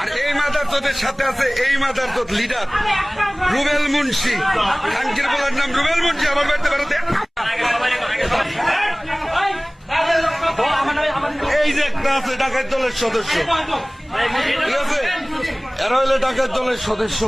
আর এই মাদার তোদের সাথে আছে এই মাদার তোর লিডার রুবেল মুন্সি, খানকির বলার নাম রুবেল মুন্সি। আমার বাড়িতে বেরোতে এই যে একটা আছে ডাকাত দলের সদস্য, ঠিক আছে, এরা হইলে ডাকাত দলের সদস্য।